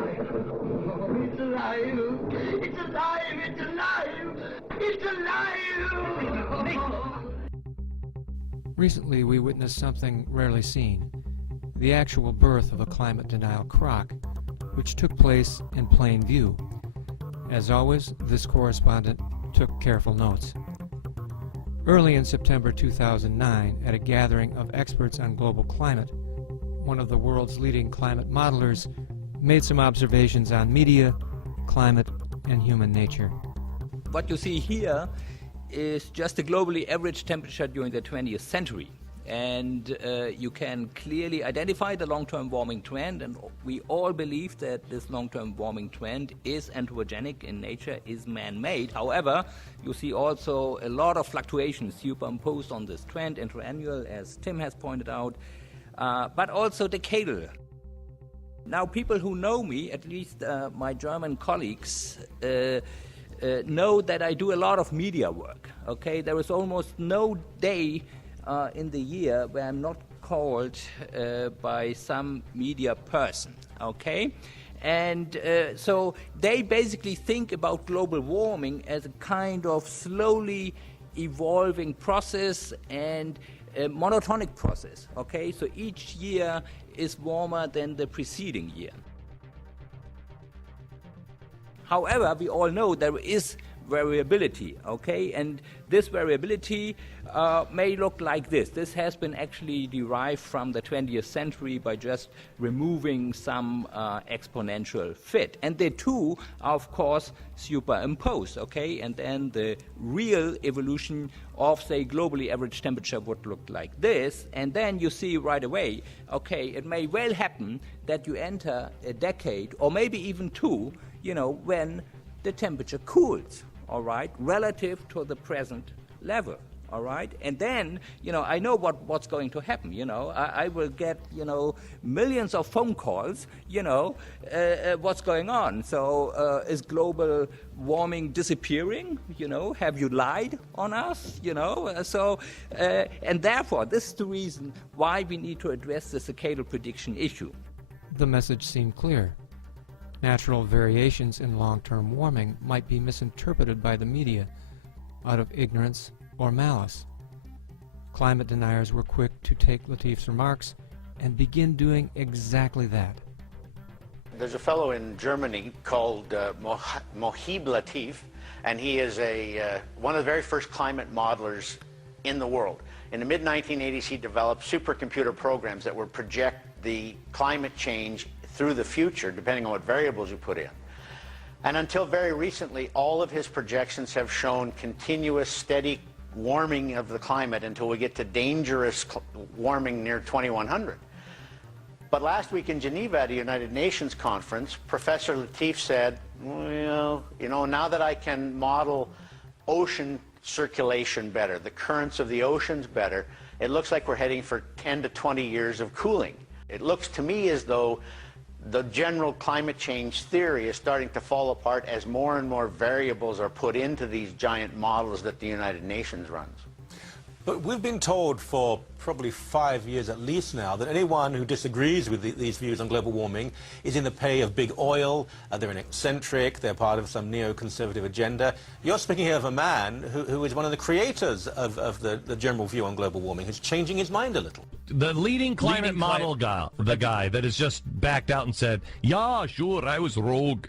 alive. Oh, it's alive. It's alive. It's alive. It's alive. Recently, we witnessed something rarely seen, the actual birth of a climate denial crock, which took place in plain view. As always, this correspondent took careful notes. Early in September 2009, at a gathering of experts on global climate, one of the world's leading climate modelers made some observations on media, climate, and human nature. What you see here is just the globally average temperature during the 20th century. And you can clearly identify the long-term warming trend, and we all believe that this long-term warming trend is anthropogenic in nature, is man-made. However, you see also a lot of fluctuations superimposed on this trend, interannual, as Tim has pointed out, but also decadal. Now, people who know me, at least my German colleagues, know that I do a lot of media work. Okay, there is almost no day in the year where I'm not called by some media person, okay? And so they basically think about global warming as a kind of slowly evolving process and a monotonic process, okay? So each year is warmer than the preceding year. However, we all know there is variability, okay? And this variability may look like this. This has been actually derived from the 20th century by just removing some exponential fit. And the two are, of course, superimposed, okay? And then the real evolution of, say, globally average temperature would look like this. And then you see right away, okay, it may well happen that you enter a decade, or maybe even two, you know, when the temperature cools, all right, relative to the present level, all right? And then, you know, I know what's going to happen, you know. I will get, you know, millions of phone calls, you know, what's going on? So is global warming disappearing? You know, have you lied on us? You know, and therefore, this is the reason why we need to address the decadal prediction issue. The message seemed clear. Natural variations in long-term warming might be misinterpreted by the media out of ignorance or malice. Climate deniers were quick to take Latif's remarks and begin doing exactly that. There's a fellow in Germany called Mohib Latif, and he is one of the very first climate modelers in the world. In the mid-1980s, he developed supercomputer programs that would project the climate change through the future, depending on what variables you put in. And until very recently, all of his projections have shown continuous, steady warming of the climate until we get to dangerous warming near 2100. But last week in Geneva at a United Nations conference, Professor Latif said, well, you know, now that I can model ocean circulation better, the currents of the oceans better, it looks like we're heading for 10 to 20 years of cooling. It looks to me as though the general climate change theory is starting to fall apart as more and more variables are put into these giant models that the United Nations runs. But we've been told for probably 5 years at least now that anyone who disagrees with these views on global warming is in the pay of big oil, they're an eccentric, they're part of some neoconservative agenda. You're speaking here of a man who is one of the creators of the general view on global warming, who's changing his mind a little. The leading climate model guy, the guy that has just backed out and said, yeah, sure, I was rogue.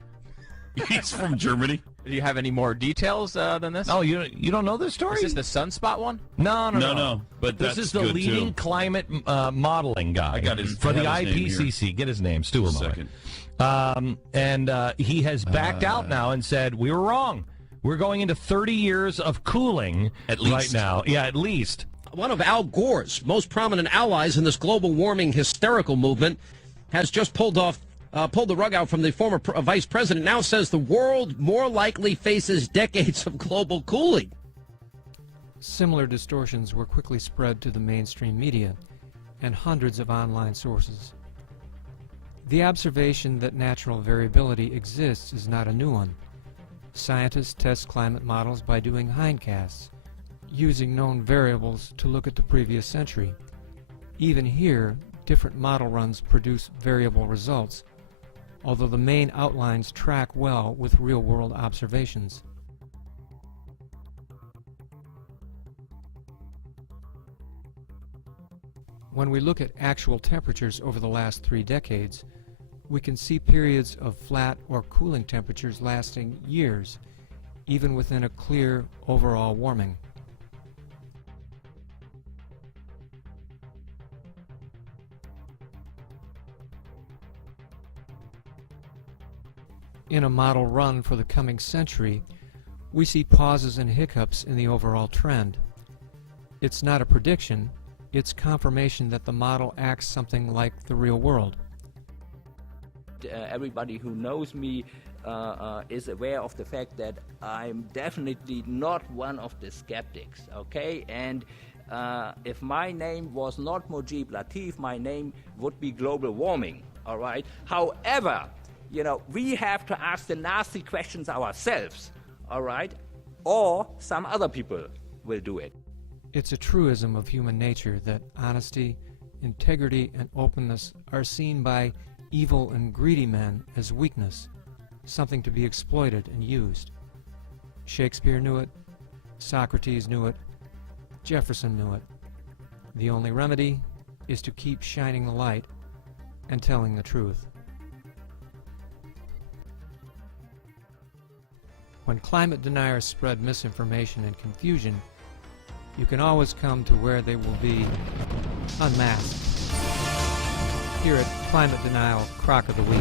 He's from Germany. Do you have any more details than this? Oh, you don't know this story? Is this the Sunspot one? No. But this is the leading climate modeling guy. I got his for the I have his name IPCC. here. Get his name, Stu. Second. And he has backed out now and said we were wrong. We're going into 30 years of cooling At least. right now. Yeah, at least. One of Al Gore's most prominent allies in this global warming hysterical movement has just pulled the rug out from the former vice president, now says the world more likely faces decades of global cooling. Similar distortions were quickly spread to the mainstream media and hundreds of online sources. The observation that natural variability exists is not a new one. Scientists test climate models by doing hindcasts, using known variables to look at the previous century. Even here, different model runs produce variable results, although the main outlines track well with real-world observations. When we look at actual temperatures over the last 3 decades, we can see periods of flat or cooling temperatures lasting years, even within a clear overall warming. In a model run for the coming century, we see pauses and hiccups in the overall trend. It's not a prediction, it's confirmation that the model acts something like the real world. Everybody who knows me is aware of the fact that I'm definitely not one of the skeptics, okay? And if my name was not Mujib Latif, my name would be global warming, all right? However, you know, we have to ask the nasty questions ourselves, all right? Or some other people will do it. It's a truism of human nature that honesty, integrity, and openness are seen by evil and greedy men as weakness, something to be exploited and used. Shakespeare knew it, Socrates knew it, Jefferson knew it. The only remedy is to keep shining the light and telling the truth. When climate deniers spread misinformation and confusion, you can always come to where they will be unmasked. Here at Climate Denial Crock of the Week.